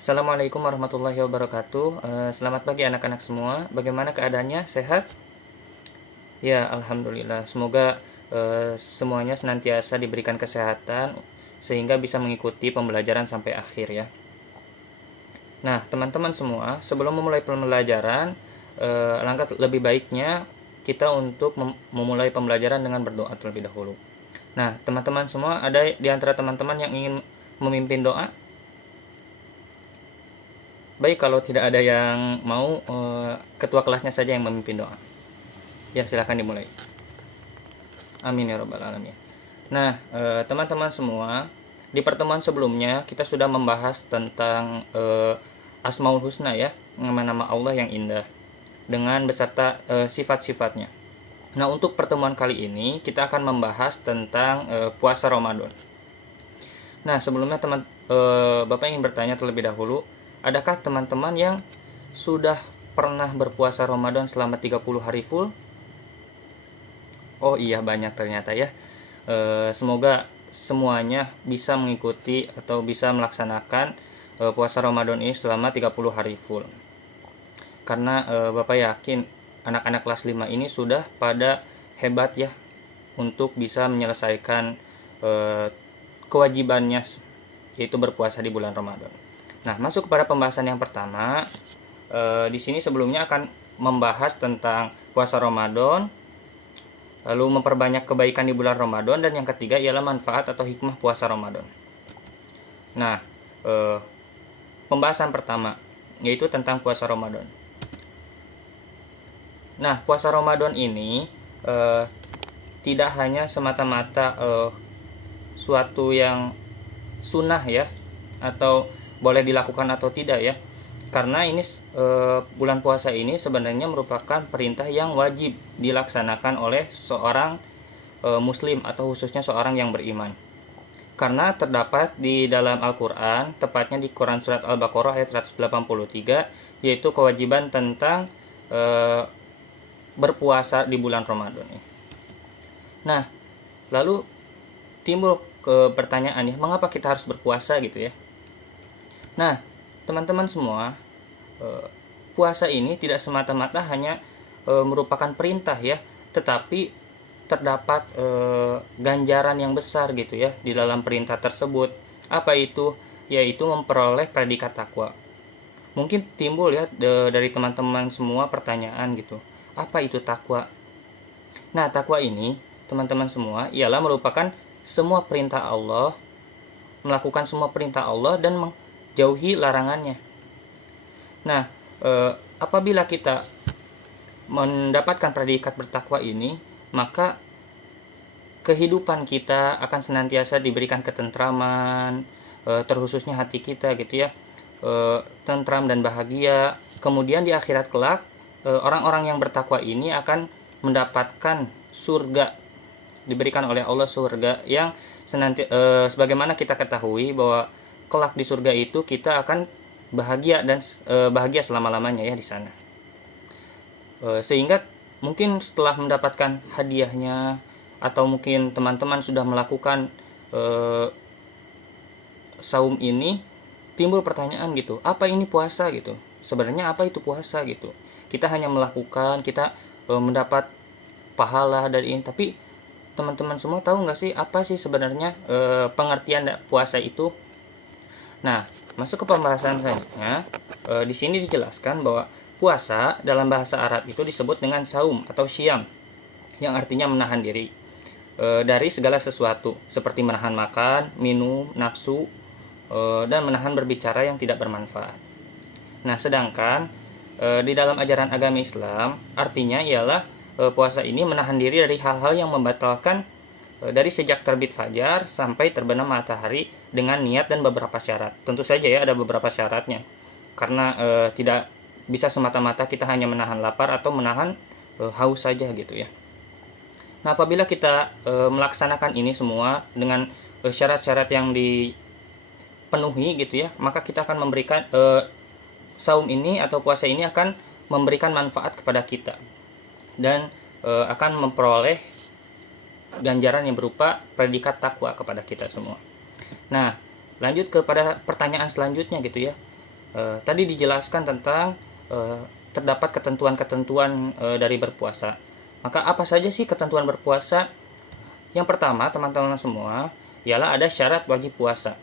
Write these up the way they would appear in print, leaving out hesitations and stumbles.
Assalamualaikum warahmatullahi wabarakatuh. Selamat pagi anak-anak semua. Bagaimana keadaannya? Sehat? Ya, alhamdulillah. Semoga semuanya senantiasa diberikan kesehatan sehingga bisa mengikuti pembelajaran sampai akhir ya. Nah, teman-teman semua, sebelum memulai pembelajaran, alangkah lebih baiknya kita untuk memulai pembelajaran dengan berdoa terlebih dahulu. Nah, teman-teman semua, ada di antara teman-teman yang ingin memimpin doa? Baik, kalau tidak ada yang mau, ketua kelasnya saja yang memimpin doa. Ya, silakan dimulai. Amin ya rabbal alamin. Nah, teman-teman semua, di pertemuan sebelumnya kita sudah membahas tentang Asmaul Husna ya, nama-nama Allah yang indah dengan beserta sifat-sifatnya. Nah, untuk pertemuan kali ini kita akan membahas tentang puasa Ramadan. Nah, sebelumnya Bapak ingin bertanya terlebih dahulu, adakah teman-teman yang sudah pernah berpuasa Ramadan selama 30 hari full? Oh iya, banyak ternyata ya. Semoga semuanya bisa mengikuti atau bisa melaksanakan puasa Ramadan ini selama 30 hari full. Karena Bapak yakin anak-anak kelas 5 ini sudah pada hebat ya untuk bisa menyelesaikan kewajibannya, yaitu berpuasa di bulan Ramadan. Nah, masuk kepada pembahasan yang pertama. Di sini sebelumnya akan membahas tentang puasa Ramadan, lalu memperbanyak kebaikan di bulan Ramadan, dan yang ketiga ialah manfaat atau hikmah puasa Ramadan. Nah, pembahasan pertama yaitu tentang puasa Ramadan. Nah, puasa Ramadan ini tidak hanya semata-mata suatu yang sunnah ya, atau boleh dilakukan atau tidak ya, karena ini bulan puasa ini sebenarnya merupakan perintah yang wajib dilaksanakan oleh seorang muslim atau khususnya seorang yang beriman, karena terdapat di dalam Al-Quran, tepatnya di Quran Surat Al-Baqarah ayat 183, yaitu kewajiban tentang berpuasa di bulan Ramadan. Nah, lalu timbul pertanyaan ya, mengapa kita harus berpuasa gitu ya. Nah, teman-teman semua, puasa ini tidak semata-mata hanya merupakan perintah ya, tetapi terdapat ganjaran yang besar gitu ya di dalam perintah tersebut. Apa itu? Yaitu memperoleh predikat takwa. Mungkin timbul ya dari teman-teman semua pertanyaan gitu, apa itu takwa? Nah, takwa ini teman-teman semua ialah merupakan semua perintah Allah, melakukan semua perintah Allah dan menjauhi larangannya. Nah, apabila kita mendapatkan predikat bertakwa ini, maka kehidupan kita akan senantiasa diberikan ketentraman, terkhususnya hati kita gitu ya, tentram dan bahagia. Kemudian di akhirat kelak, orang-orang yang bertakwa ini akan mendapatkan surga, diberikan oleh Allah surga yang sebagaimana kita ketahui bahwa kelak di surga itu kita akan bahagia dan bahagia selama-lamanya ya di sana. Sehingga mungkin setelah mendapatkan hadiahnya, atau mungkin teman-teman sudah melakukan saum ini, timbul pertanyaan gitu, apa ini puasa gitu? Sebenarnya apa itu puasa gitu? Kita hanya melakukan, kita mendapat pahala dari ini, tapi teman-teman semua tahu nggak sih apa sih sebenarnya pengertian puasa itu? Nah, masuk ke pembahasan selanjutnya. Di sini dijelaskan bahwa puasa dalam bahasa Arab itu disebut dengan saum atau syam, yang artinya menahan diri dari segala sesuatu, seperti menahan makan, minum, nafsu, dan menahan berbicara yang tidak bermanfaat. Nah, sedangkan di dalam ajaran agama Islam, artinya ialah puasa ini menahan diri dari hal-hal yang membatalkan dari sejak terbit fajar sampai terbenam matahari dengan niat dan beberapa syarat. Tentu saja ya ada beberapa syaratnya, karena tidak bisa semata-mata kita hanya menahan lapar atau menahan haus saja gitu ya. Nah, apabila kita melaksanakan ini semua dengan syarat-syarat yang dipenuhi gitu ya, maka kita akan memberikan saum ini atau puasa ini akan memberikan manfaat kepada kita dan akan memperoleh ganjaran yang berupa predikat takwa kepada kita semua. Nah, lanjut kepada pertanyaan selanjutnya gitu ya. Tadi dijelaskan tentang terdapat ketentuan-ketentuan dari berpuasa. Maka apa saja sih ketentuan berpuasa? Yang pertama, teman-teman semua, ialah ada syarat wajib puasa.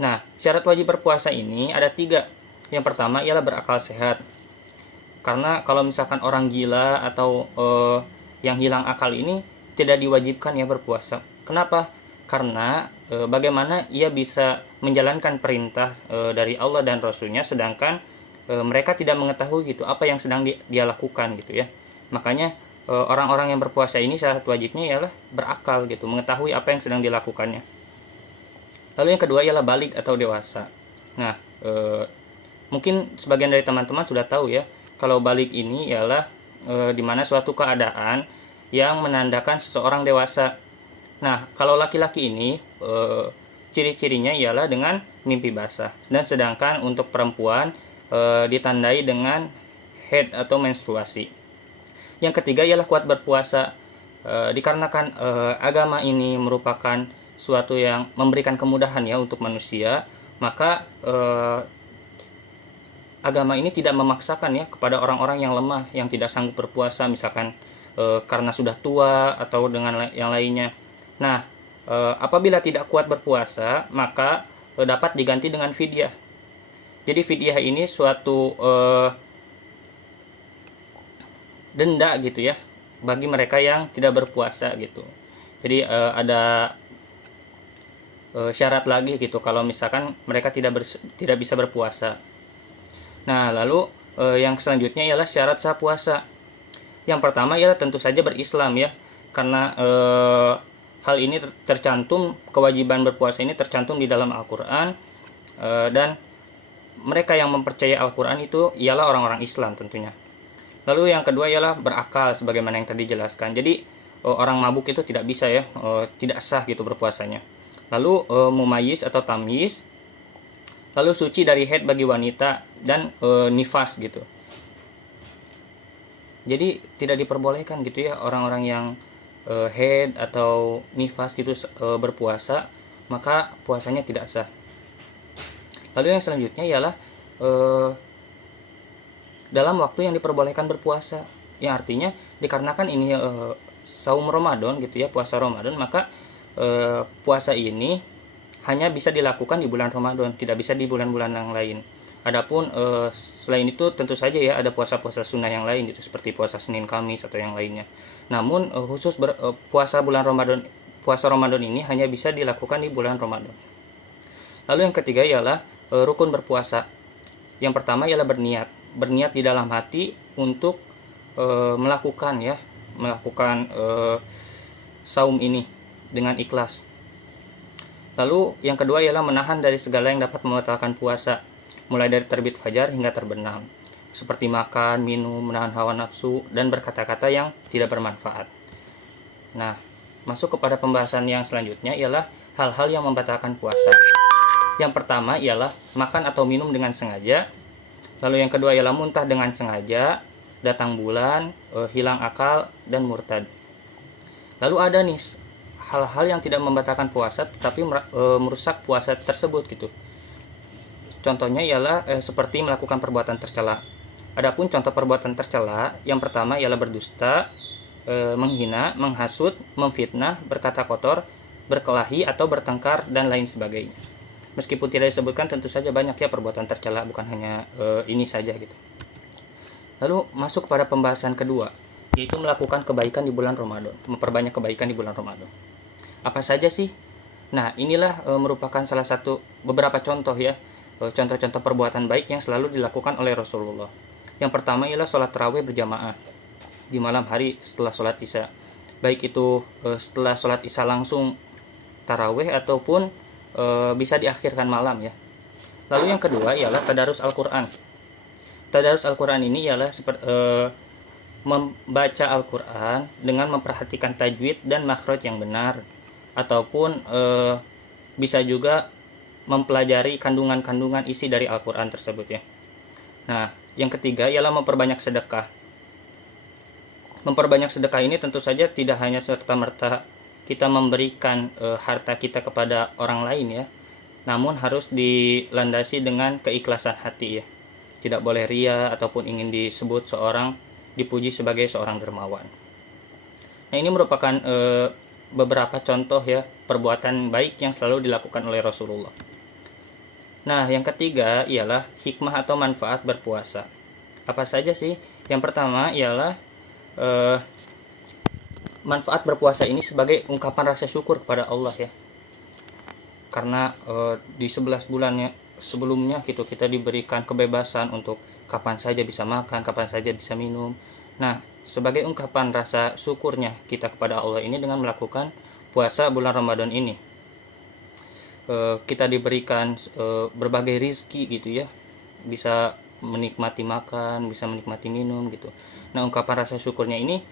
Nah, syarat wajib berpuasa ini ada 3. Yang pertama ialah berakal sehat. Karena kalau misalkan orang gila atau yang hilang akal ini tidak diwajibkan ya berpuasa. Kenapa? Karena bagaimana ia bisa menjalankan perintah dari Allah dan Rasulnya sedangkan mereka tidak mengetahui gitu apa yang sedang dia lakukan gitu ya. Makanya orang-orang yang berpuasa ini syarat wajibnya ialah berakal gitu, mengetahui apa yang sedang dilakukannya. Lalu yang kedua ialah balik atau dewasa. Nah, mungkin sebagian dari teman-teman sudah tahu ya, kalau balik ini ialah di mana suatu keadaan yang menandakan seseorang dewasa. Nah, kalau laki-laki ini ciri-cirinya ialah dengan mimpi basah, dan sedangkan untuk perempuan ditandai dengan haid atau menstruasi. Yang ketiga ialah kuat berpuasa. Dikarenakan agama ini merupakan suatu yang memberikan kemudahan ya untuk manusia, maka agama ini tidak memaksakan ya kepada orang-orang yang lemah yang tidak sanggup berpuasa, misalkan karena sudah tua atau dengan yang lainnya. Nah, apabila tidak kuat berpuasa, maka dapat diganti dengan fidyah. Jadi fidyah ini suatu denda gitu ya bagi mereka yang tidak berpuasa gitu. Jadi ada syarat lagi gitu kalau misalkan mereka tidak bisa berpuasa. Nah, lalu yang selanjutnya ialah syarat sah puasa. Yang pertama ialah tentu saja berislam ya, karena hal ini tercantum, kewajiban berpuasa ini tercantum di dalam Al-Quran, dan mereka yang mempercayai Al-Quran itu ialah orang-orang Islam tentunya. Lalu yang kedua ialah berakal sebagaimana yang tadi jelaskan. Jadi orang mabuk itu tidak bisa ya, tidak sah gitu berpuasanya. Lalu mumayyiz atau tamyiz. Lalu suci dari haid bagi wanita dan nifas gitu. Jadi tidak diperbolehkan gitu ya orang-orang yang haid atau nifas gitu berpuasa, maka puasanya tidak sah. Lalu yang selanjutnya ialah dalam waktu yang diperbolehkan berpuasa, yang artinya dikarenakan ini saum Ramadan gitu ya, puasa Ramadan, maka puasa ini hanya bisa dilakukan di bulan Ramadan, tidak bisa di bulan-bulan yang lain. Adapun selain itu tentu saja ya ada puasa-puasa sunnah yang lain gitu, seperti puasa Senin Kamis atau yang lainnya. Namun khusus puasa Ramadan ini hanya bisa dilakukan di bulan Ramadan. Lalu yang ketiga ialah rukun berpuasa. Yang pertama ialah berniat di dalam hati untuk melakukan saum ini dengan ikhlas. Lalu yang kedua ialah menahan dari segala yang dapat membatalkan puasa, mulai dari terbit fajar hingga terbenam, seperti makan, minum, menahan hawa nafsu, dan berkata-kata yang tidak bermanfaat. Nah, masuk kepada pembahasan yang selanjutnya ialah hal-hal yang membatalkan puasa. Yang pertama ialah makan atau minum dengan sengaja. Lalu yang kedua ialah muntah dengan sengaja, datang bulan, hilang akal, dan murtad. Lalu ada nih hal-hal yang tidak membatalkan puasa tetapi merusak puasa tersebut gitu. Contohnya ialah seperti melakukan perbuatan tercela. Adapun contoh perbuatan tercela, yang pertama ialah berdusta, menghina, menghasut, memfitnah, berkata kotor, berkelahi atau bertengkar, dan lain sebagainya. Meskipun tidak disebutkan, tentu saja banyak ya perbuatan tercela, bukan hanya ini saja gitu. Lalu masuk pada pembahasan kedua, yaitu melakukan kebaikan di bulan Ramadan, memperbanyak kebaikan di bulan Ramadan. Apa saja sih? Nah, inilah merupakan salah satu beberapa contoh ya, contoh-contoh perbuatan baik yang selalu dilakukan oleh Rasulullah. Yang pertama ialah sholat tarawih berjamaah di malam hari setelah sholat isya, baik itu setelah sholat isya langsung tarawih ataupun bisa diakhirkan malam ya. Lalu yang kedua ialah tadarus Al-Quran. Tadarus Al-Quran ini ialah membaca Al-Quran dengan memperhatikan tajwid dan makhraj yang benar, ataupun bisa juga mempelajari kandungan-kandungan isi dari Al-Quran tersebut ya. Nah, yang ketiga ialah memperbanyak sedekah. Memperbanyak sedekah ini tentu saja tidak hanya serta-merta kita memberikan harta kita kepada orang lain ya, namun harus dilandasi dengan keikhlasan hati ya. Tidak boleh ria ataupun ingin disebut seorang, dipuji sebagai seorang dermawan. Nah, ini merupakan beberapa contoh ya perbuatan baik yang selalu dilakukan oleh Rasulullah. Nah, yang ketiga ialah hikmah atau manfaat berpuasa. Apa saja sih? Yang pertama ialah manfaat berpuasa ini sebagai ungkapan rasa syukur kepada Allah ya. Karena di 11 bulannya sebelumnya gitu kita diberikan kebebasan untuk kapan saja bisa makan, kapan saja bisa minum. Nah, sebagai ungkapan rasa syukurnya kita kepada Allah ini dengan melakukan puasa bulan Ramadan ini, kita diberikan berbagai rizki gitu ya, bisa menikmati makan, bisa menikmati minum gitu. Nah, ungkapan rasa syukurnya ini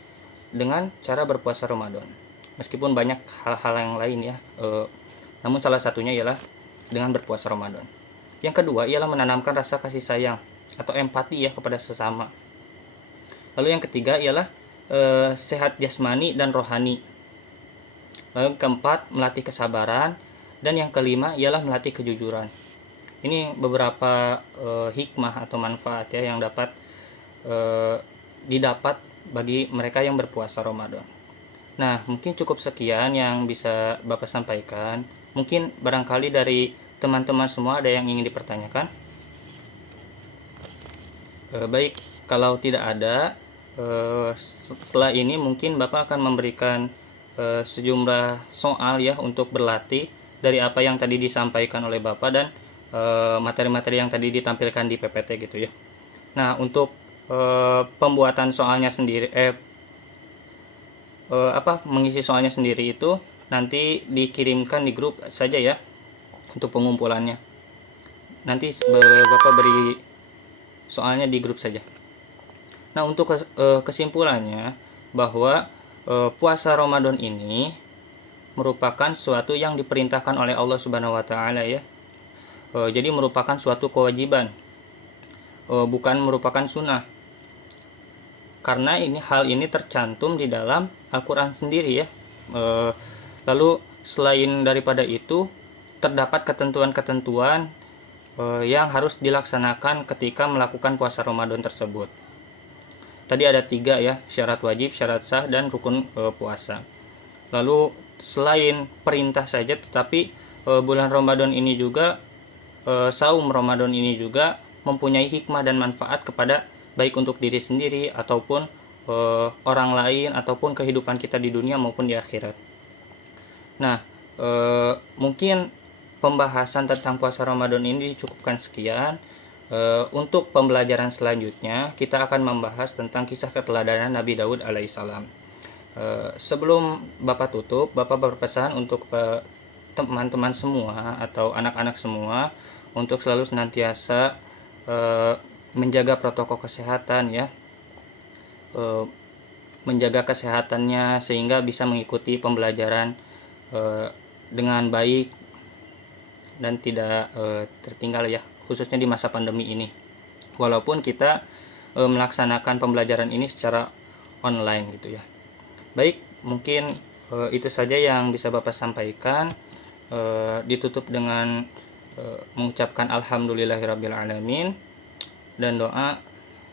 dengan cara berpuasa Ramadan. Meskipun banyak hal-hal yang lain ya, namun salah satunya ialah dengan berpuasa Ramadan. Yang kedua ialah menanamkan rasa kasih sayang atau empati ya kepada sesama. Lalu yang ketiga ialah sehat jasmani dan rohani. Lalu yang keempat melatih kesabaran, dan yang kelima ialah melatih kejujuran. Ini beberapa hikmah atau manfaat ya yang dapat didapat bagi mereka yang berpuasa Ramadan. Nah, mungkin cukup sekian yang bisa Bapak sampaikan. Mungkin barangkali dari teman-teman semua ada yang ingin dipertanyakan. Baik, kalau tidak ada, setelah ini mungkin Bapak akan memberikan sejumlah soal ya untuk berlatih dari apa yang tadi disampaikan oleh Bapak dan materi-materi yang tadi ditampilkan di PPT gitu ya. Nah, untuk pembuatan soalnya sendiri mengisi soalnya sendiri itu nanti dikirimkan di grup saja ya untuk pengumpulannya. Nanti Bapak beri soalnya di grup saja. Nah, untuk kesimpulannya bahwa puasa Ramadan ini merupakan suatu yang diperintahkan oleh Allah Subhanahu wa taala ya. Jadi merupakan suatu kewajiban. Bukan merupakan sunnah. Karena hal ini tercantum di dalam Al-Quran sendiri ya. Lalu selain daripada itu terdapat ketentuan-ketentuan yang harus dilaksanakan ketika melakukan puasa Ramadan tersebut. Tadi ada 3 ya, syarat wajib, syarat sah, dan rukun puasa. Lalu selain perintah saja, tetapi bulan Ramadan ini juga, saum Ramadan ini juga mempunyai hikmah dan manfaat kepada baik untuk diri sendiri ataupun orang lain ataupun kehidupan kita di dunia maupun di akhirat. Nah, mungkin pembahasan tentang puasa Ramadan ini dicukupkan sekian. Untuk pembelajaran selanjutnya kita akan membahas tentang kisah keteladanan Nabi Daud alaihissalam. Sebelum Bapak tutup, Bapak berpesan untuk teman-teman semua atau anak-anak semua untuk selalu senantiasa menjaga protokol kesehatan ya, menjaga kesehatannya sehingga bisa mengikuti pembelajaran dengan baik dan tidak tertinggal ya, khususnya di masa pandemi ini. Walaupun kita melaksanakan pembelajaran ini secara online gitu ya. Baik, mungkin itu saja yang bisa Bapak sampaikan. Ditutup dengan mengucapkan alhamdulillahirabbil alamin dan doa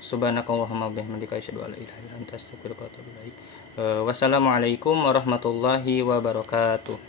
subhanakallahumma bihamdika asyhadu an la ilaha illa anta astaghfiruka wa atubu ilaik. Wassalamualaikum warahmatullahi wabarakatuh.